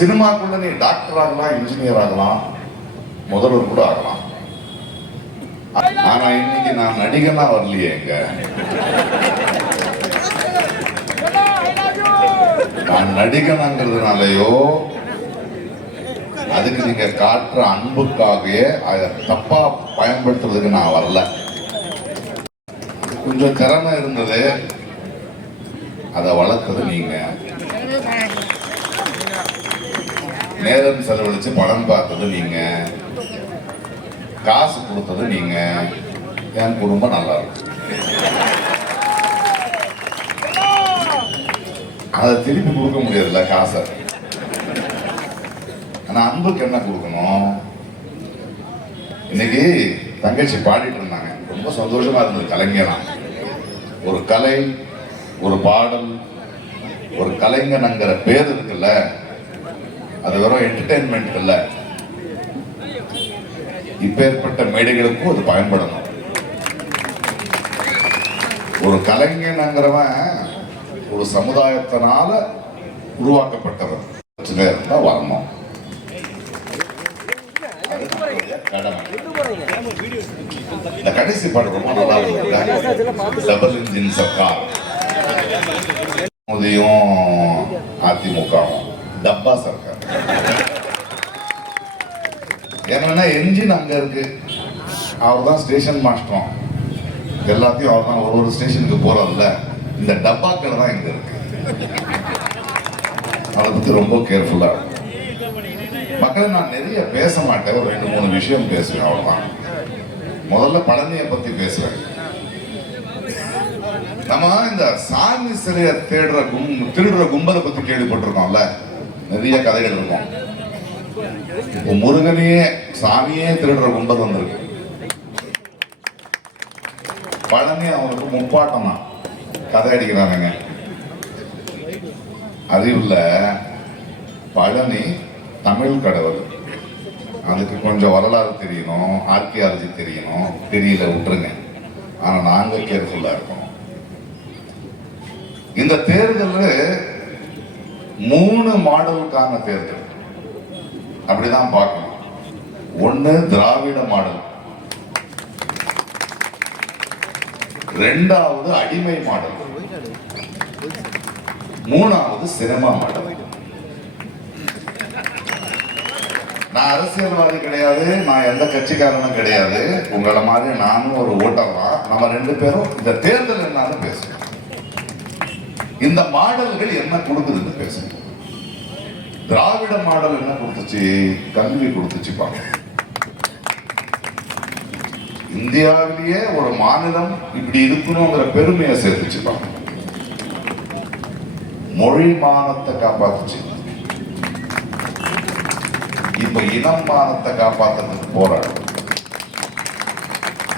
சினிமாக்குள்ள நீ டாக்டர் ஆகலாம், இன்ஜினியர் ஆகலாம், முதல்வர் கூட ஆகலாம். ஆனா இன்னைக்கு நான் நடிகனா வரலையே. எங்க நான் நடிகனாங்கிறதுனாலயோ அதுக்கு நீங்க காட்டுற அன்புக்காகவே அதை தப்பா பயன்படுத்துறதுக்கு நான் வரல. கொஞ்சம் திறமை இருந்தது, அதை வளர்த்தது நீங்க. நேரம் செலவழிச்சு படம் பார்த்தது நீங்க, காசு கொடுத்தது நீங்க. என் குடும்பம் நல்லா இருக்கும். அதை திருப்பி கொடுக்க முடியாதுல்ல காசை. ஆனா அன்புக்கு என்ன கொடுக்கணும்? இன்னைக்கு தங்கச்சி பாடிட்டு இருந்தாங்க, ரொம்ப சந்தோஷமா இருந்தது. கலைஞனா ஒரு கலை, ஒரு பாடல், ஒரு கலைஞனுங்கிற பேர் இருக்குல்ல, அது வெறும் என்டர்டெயின்மெண்ட் இல்ல. இப்பேற்பட்ட மேடைகளுக்கும் அது பயன்படணும். ஒரு கலைஞன்ங்கிறவன் ஒரு சமுதாயத்தினால உருவாக்கப்பட்டவர். பிரச்சனை இருந்தா வரணும், கடமை. இந்த கடைசி பாட்டு ரொம்ப நல்லா இருக்கு. டபுள் இன்ஜின் சர்க்கார், மோதியும் அதிமுகவும் டப்பா சர்க்கார். என்னன்னா என்ஜின் அங்க இருக்கு, அவர் தான் ஸ்டேஷன் மாஸ்டரும், எல்லாத்தையும் அவர் தான் ஒரு ஸ்டேஷனுக்கு போறதில்ல. இந்த டப்பாக்கள் தான் இங்க இருக்கு. அதை பத்தி ரொம்ப கேர்ஃபுல்லா. மக்கள் நான் நிறைய பேச மாட்டேன், ஒரு 2-3 விஷயம் பேசுவேன், அவ்வளவுதான். முதல்ல பழனியை பத்தி பேசுவேன். நம்ம இந்த சாமி சிலைய திருடுற கும்பலை பத்தி கேள்விப்பட்டிருக்கோம்ல, நிறைய கதைகள் இருக்கும். இப்போ முருகனையே சாமியே திருடுற கும்பல் வந்திருக்கு. பழனி அவனுக்கு முப்பாட்டம் தான் கதை அடிக்கிறானுங்க. அறிவுல பழனி தமிழ் கடவுள், அதுக்கு கொஞ்சம் வரலாறு தெரியணும், ஆர்கியாலஜி தெரியணும். தெரியல விட்டுருங்க, ஆனா நாங்க கேர்ஃபுல்லா இருக்கோம். இந்த தேர்தல் 3 மாடலுக்கான தேர்தல், அப்படிதான் பார்க்கணும். ஒண்ணு திராவிட மாடல், 2வது அடிமை மாடல், 3வது சினிமா மாடல். நான் அரசியல்வாதி கிடையாது, நான் எந்த கட்சிக்காரனும் கிடையாது. உங்களை மாதிரி நானும் ஒரு ஓட்டர் தான். நம்ம 2 பேரும் இந்த தேர்தல் என்னன்னு பேசுவோம். இந்த மாடல்கள் என்ன கொடுக்குதுன்னு பேசுவோம். திராவிட மாடல் என்ன கொடுத்துச்சு? கல்வி கொடுத்துச்சு. பாருங்க, இந்தியாவிலேயே ஒரு மாநிலம் இப்படி இருக்கணுங்கிற பெருமையை சேர்த்துச்சு. பாருங்க, மொழி மானத்தை காப்பாத்துச்சு. இப்ப இனம் மானத்தை காப்பாத்துறதுக்கு போராடும்.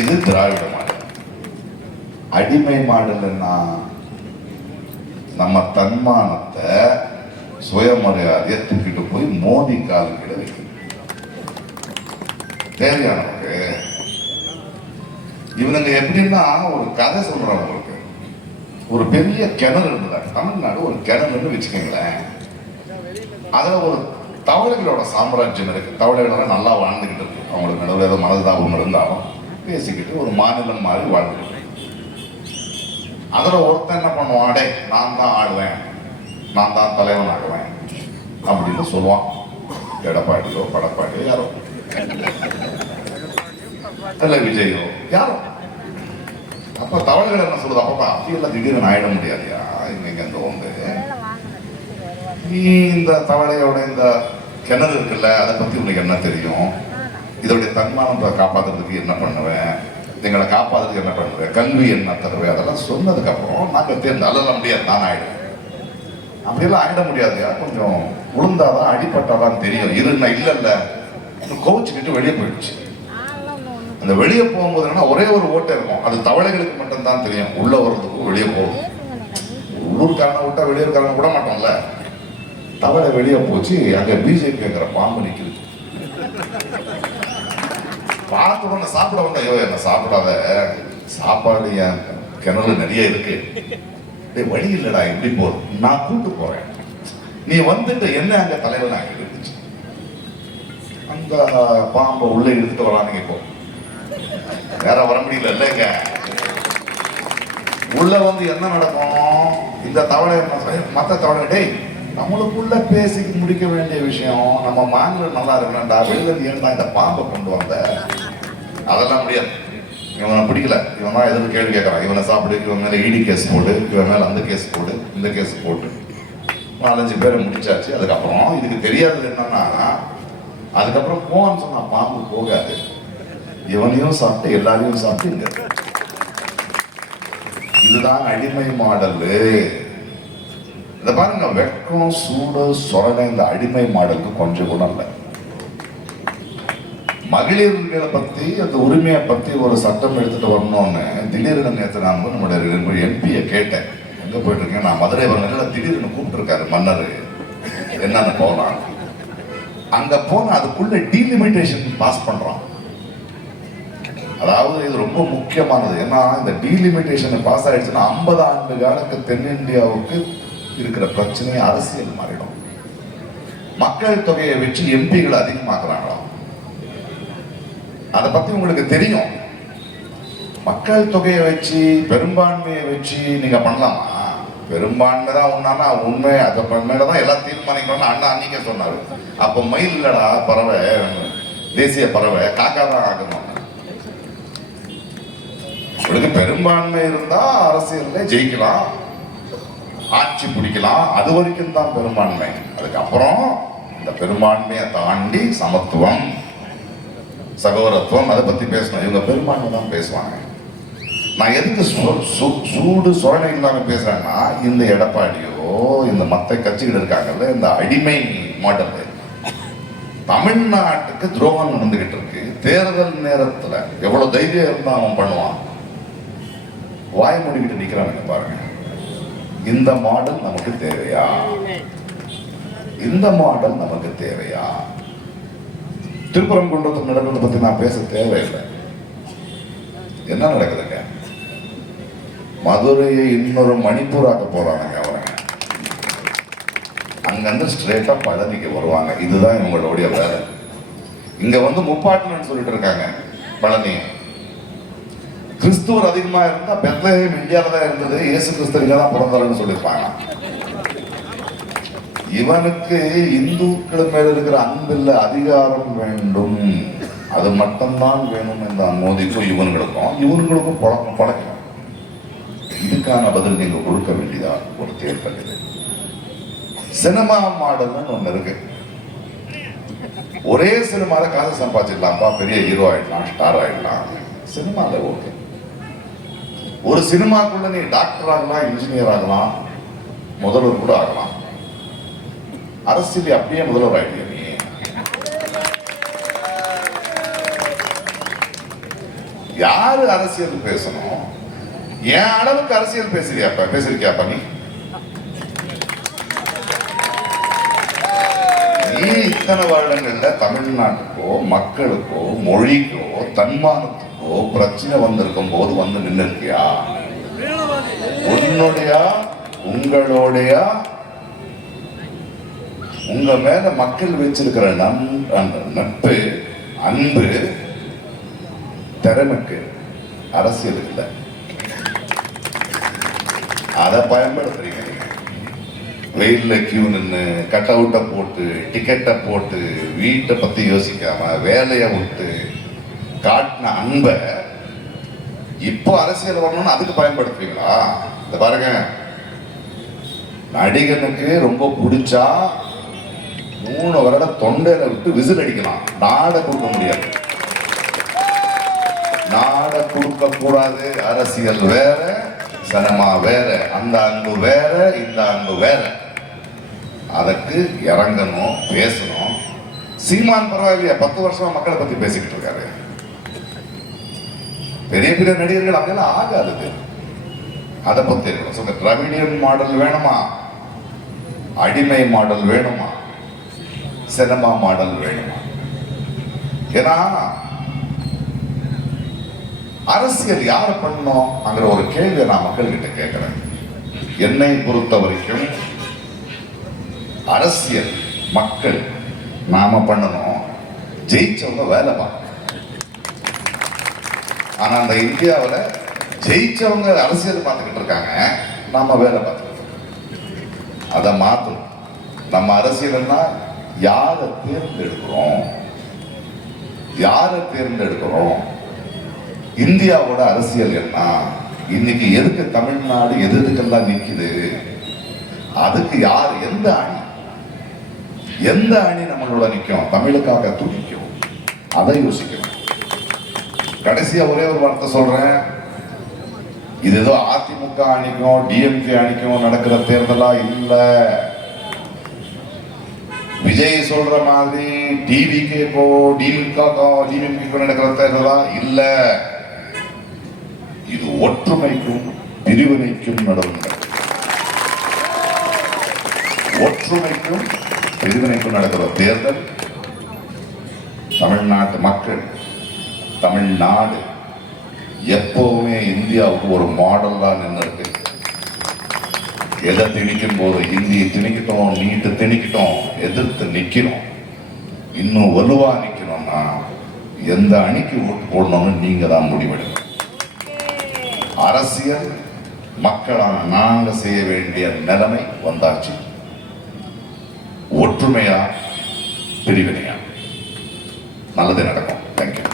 இது திராவிட மாடல். அடிமை மாடல்னா நம்ம தன்மானத்தை, சுயமரியாதையை தூக்கிட்டு போய் மோதி கால் கிட வைக்கணும். தேவையானவங்க இவனுங்க எப்படின்னா, ஒரு கதை சொல்றவங்களுக்கு ஒரு பெரிய கிணறு இருந்தது. தமிழ்நாடு ஒரு கிணறுன்னு வச்சுக்கோங்களேன். அதுல ஒரு தவளைகளோட சாம்ராஜ்யம் இருக்கு. தவளைகளோட நல்லா வாழ்ந்துகிட்டு இருக்கு. அவங்களுக்கு நடுவில் ஏதோ மனதாபம் இருந்தாலும் பேசிக்கிட்டு ஒரு மாநிலம் மாதிரி வாழ்ந்துட்டு. அதுல ஒருத்தன் என்ன பண்ணுவான், அடே நான் தான் ஆடுவேன், நான் தான் தலைவன் ஆகுவேன் அப்படின்னு சொல்லுவான். எடப்பாடியோ படப்பாடியோ யாரோ, இல்ல விஜயோ யாரோ. அப்ப தவளைகள் என்ன சொல்லுது, அப்பா அப்படியெல்லாம் திடீர்னு ஆயிட முடியாதுயா, இன்னைக்கு அந்த வந்து நீ இந்த தவளையோட இந்த கிணறு இருக்குல்ல, அதை பத்தி உனக்கு என்ன தெரியும்? இதோடைய தன்மானத்தை காப்பாத்துறதுக்கு என்ன பண்ணுவேன், எங்களை காப்பாத்துறதுக்கு என்ன பண்ணுவேன், கல்வி என்ன தருவேன், அதெல்லாம் சொன்னதுக்கு அப்புறம் நாங்க தேர்ந்து அல்ல முடியாது, நான் ஆயிடுவேன். அப்படியெல்லாம் ஆயிட முடியாதுயா, கொஞ்சம் உளுந்தாதான் அடிப்பட்டாதான் தெரியும். இல்ல இல்ல கோவிச்சுக்கிட்டு வெளியே போயிடுச்சு. அந்த வெளியே போகும்போது என்னன்னா ஒரே ஒரு ஓட்டை இருக்கும், அது தவளைகளுக்கு மட்டும் தான் தெரியும். உள்ள வர்றதுக்கும் வெளியே போகும். உள்ளூர்காரனை விட்டா வெளியூர்காரனை விட மாட்டோம்ல. தவளை வெளியே போச்சு, அங்க பிஜேபிங்கிற பாம்பு நிக்குது. பார்த்து உடனே சாப்பிட வந்த, ஐயோ என்ன சாப்பிடாத, சாப்பாடு என் கிணறு நிறைய இருக்கு, வழி இல்லடா, எப்படி போறது, நான் கூட்டு போறேன். நீ வந்துட்டு என்ன அங்க தலைவன் ஆகிடுச்சு. அந்த பாம்பை உள்ள எடுத்துட்டு வரானுங்க. இப்போ வேற வர முடியல இல்லைங்க. உள்ள வந்து என்ன நடக்கும்? இந்த தவளை மத்த தவளை, டேய் நம்மளுக்குள்ள பேசி முடிக்க வேண்டிய விஷயம், நம்ம மாநிலம் நல்லா இருக்கணும்டா, வெளியில ஏன்டா இந்த பாம்பை கொண்டு வந்த? அதெல்லாம் முடியாது. இவனை பிடிக்கல, இவன் தான் எதுவும் கேள்வி கேட்கறான், இவனை சாப்பிடு, இவன் மேல இடி கேஸ் போடு, இவன் மேல அந்த கேஸ் போடு, இந்த கேஸ் போட்டு 4-5 பேரை முடிச்சாச்சு. அதுக்கப்புறம் இதுக்கு தெரியாதது என்னன்னா, அதுக்கப்புறம் போன்னு சொன்னா பாம்பு போகாது, இவனையும் சாப்பிட்டு எல்லாரையும் சாப்பிட்டு. இதுதான் அடிமை மாடல். இத பாருங்க, வெக்கம் சூடு சொரணை இந்த அடிமை மாடலுக்கு கொஞ்சம் கூட இல்லை. மகளிர்களை பத்தி அந்த உரிமையை பத்தி ஒரு சட்டம் எடுத்துட்டு வரணும்னு திடீர்னு நேற்று நான் வந்து நம்முடைய எம்பியை கேட்டேன், எங்க போயிட்டு இருக்கேன், நான் மதுரை வரல, திடீர்னு கூப்பிட்டு இருக்காரு மன்னர், என்னன்னு போகலாம். அங்க போன அதுக்குள்ள டீலிமிட்டேஷன் பாஸ் பண்றான். அதாவது இது ரொம்ப முக்கியமானது. ஏன்னா இந்த டீலிமிட்டேஷன் பாஸ் ஆயிடுச்சுன்னா 50 ஆண்டு காலத்துக்கு தென்னிந்தியாவுக்கு இருக்கிற பிரச்சனையை அரசியல் மாறிடும். மக்கள் தொகையை வச்சு எம்பிகளை அதிகமாக்குறாங்களா? அதை பத்தி உங்களுக்கு தெரியும். மக்கள் தொகையை வச்சு பெரும்பான்மையை வச்சு நீங்க பண்ணலாமா? பெரும்பான்மை தான் உண்மைனா உண்மை, அதை மேலதான் எல்லாம் தீர்மானிக்கணும்னு அண்ணா அன்னைக்கே சொன்னாரு. அப்ப மயில் இல்லடா பறவை, தேசிய பறவை, காக்கா தான் ஆகணும். உங்களுக்கு பெரும்பான்மை இருந்தா அரசியல்ல ஜெயிக்கலாம், ஆட்சி பிடிக்கலாம், அது வரைக்கும் தான் பெரும்பான்மை. அதுக்கப்புறம் இந்த பெரும்பான்மையை தாண்டி சமத்துவம், சகோதரத்துவம், அதை பத்தி பேசணும். இவங்க பெரும்பான்மை தான் பேசுவாங்க. நான் எதுக்கு சூடு சொரணை இல்லாம பேசுறேன்னா, இந்த எடப்பாடியோ இந்த மத்த கட்சிகள் இருக்காங்கல்ல, இந்த அடிமை மாடல் தமிழ்நாட்டுக்கு துரோகம் நடந்துகிட்டு இருக்கு. தேர்தல் நேரத்துல எவ்வளவு தைரியம் இருந்தா அவன் பண்ணுவான். வாய் மூடிக்கிட்டு நிக்கிறானுங்க பாருங்க. இந்த மாடல் நமக்கு தேவையா? இந்த மாடல் நமக்கு தேவையா? திருப்பரங்குன்றத்தில் நடக்கிறத பத்தி நான் பேச தேவையில்லை. என்ன நடக்குதுங்க? மதுரையை இன்னொரு மணிப்பூர் ஆக்க போறானுங்க அவனுங்க. அங்கிருந்து ஸ்ட்ரெயிட்டா பழனிக்கு வருவாங்க. இதுதான் இவங்களுடைய வேலை. இங்க வந்து முப்பாட்டணும்னு சொல்லிட்டு இருக்காங்க. பழனி கிறிஸ்துவர் அதிகமா இருந்தா பெத்லஹேம் இந்தியாவில தான் இருந்தது, இயேசு கிறிஸ்து இங்க தான் பிறந்தாருன்னு சொல்லியிருப்பாங்க. இவனுக்கு இந்துக்கள் மேல இருக்கிற அன்பில்ல அதிகாரம் வேண்டும், அது மட்டும்தான் வேணும் என்ற மோதிக்கும் இவனுங்களுக்கும் பழக்கம். இதுக்கான பதில் நீங்க கொடுக்க வேண்டியதா ஒரு தேர்தல். இது சினிமா மாடல்னு ஒண்ணு இருக்கு. ஒரே சினிமால காசு சம்பாதிச்சிடலாம்ப்பா, பெரிய ஹீரோ ஆயிடலாம், ஸ்டார் ஆயிடலாம். சினிமால ஓகே. ஒரு சினிமாக்குள்ள நீ டாக்டர் ஆகலாம், இன்ஜினியர் ஆகலாம், முதல்வர் கூட ஆகலாம். அரசியல் அப்படியே முதல்வர் ஆயிடுங்க. நீ யாரு அரசியல் பேசணும்? என் அளவுக்கு அரசியல் பேசிருக்கியாப்பா நீ? நீ இத்தனை வருடங்கள்ல தமிழ்நாட்டுக்கோ மக்களுக்கோ மொழிக்கோ தன்மானத்துக்கோ பிரச்சனை வந்திருக்கும் போது வந்து நின்று இருக்கியா? உங்களுடைய உங்க மேல மக்கள் வச்சிருக்கிற நட்பு, அன்பு, திறமைக்கு அரசியல் இல்லை. அதை பயன்படுத்துறீங்க. வெயில்ல கியூ நின்று கட் அவுட்டை போட்டு டிக்கெட்டை போட்டு வீட்டை பத்தி யோசிக்காம வேலையை விட்டு காட்டின அன்பை இப்போ அரசியல் வரணும்னு அதுக்கு பயன்படுத்துவீங்களா? இந்த பாருங்க, நடிகனுக்கு ரொம்ப பிடிச்சா 3 வருடம் தொண்டையில விட்டு விசில் அடிக்கலாம், நாடை கொடுக்க முடியாது. நாடை கொடுக்க கூடாது. அரசியல் வேற, சினிமா வேற. அந்த அன்பு வேற, இந்த அன்பு வேற. அதுக்கு இறங்கணும், பேசணும். சீமான் பரவாயில்லையா, 10 வருஷமா மக்களை பத்தி பேசிக்கிட்டு இருக்காரு. பெரிய பெரிய நடிகர்கள் அப்படியெல்லாம் ஆகாது. அதை பத்தி இருக்கணும். திராவிடியன் மாடல் வேணுமா, அடிமை மாடல் வேணுமா, சினிமா மாடல் வேணுமா? ஏன்னா அரசியல் யாரை பண்ணணும் அங்கிற ஒரு கேள்வியை நான் மக்கள் கிட்ட கேட்கிறேன். என்னை பொறுத்த வரைக்கும் அரசியல் மக்கள் நாம பண்ணணும், ஜெயிச்சவங்க வேலை பார்க்கணும். ஆனா அந்த இந்தியாவில் ஜெயிச்சவங்க அரசியல் பார்த்துக்கிட்டு இருக்காங்க, நாம வேலை பார்த்துக்கிட்டு. அதை மாற்றணும். நம்ம அரசியல்னா யாரை தேர்ந்தெடுக்கிறோம், யாரை தேர்ந்தெடுக்கிறோம். இந்தியாவோட அரசியல் என்ன, இன்னைக்கு எதுக்கு தமிழ்நாடு எதுக்கெல்லாம் நிக்குது, அதுக்கு யார், எந்த அணி நம்மளோட நிற்கும், தமிழுக்காக துடிக்கும், அதை யோசிக்கணும். கடைசியா ஒரே ஒரு வார்த்தை சொல்றேன், இது ஏதோ அதிமுக அணிக்கும் டிஎம்கே அணிக்கும் நடக்கிற தேர்தலா இல்ல. விஜய் சொல்ற மாதிரி டிவிகேக்கோ டிஎம்கேக்கோ நடக்கிற தேர்தலா இல்ல. இது ஒற்றுமைக்கும் பிரிவினைக்கும் நடுவும், ஒற்றுமைக்கும் பிரிவினைக்கும் நடக்கிற தேர்தல். தமிழ்நாட்டு மக்கள், தமிழ்நாடு எப்பவுமே இந்தியாவுக்கு ஒரு மாடல் தான் நின்று இருக்கு. எதை திணிக்கும் போது ஹிந்தியை திணிக்கிட்டோம், நீட்டு திணிக்கிட்டோம், எதிர்த்து நிக்கிறோம். இன்னும் வலுவா நிக்கணும்னா எந்த அணிக்கு ஓட்டு போடணும்னு நீங்க தான் முடிவெடுக்கணும். அரசியல் மக்களான நாங்க செய்ய வேண்டிய நிலைமை வந்தாச்சு. ஒற்றுமையா பிரிவினையா நல்லது நடக்கும். தேங்க்யூ.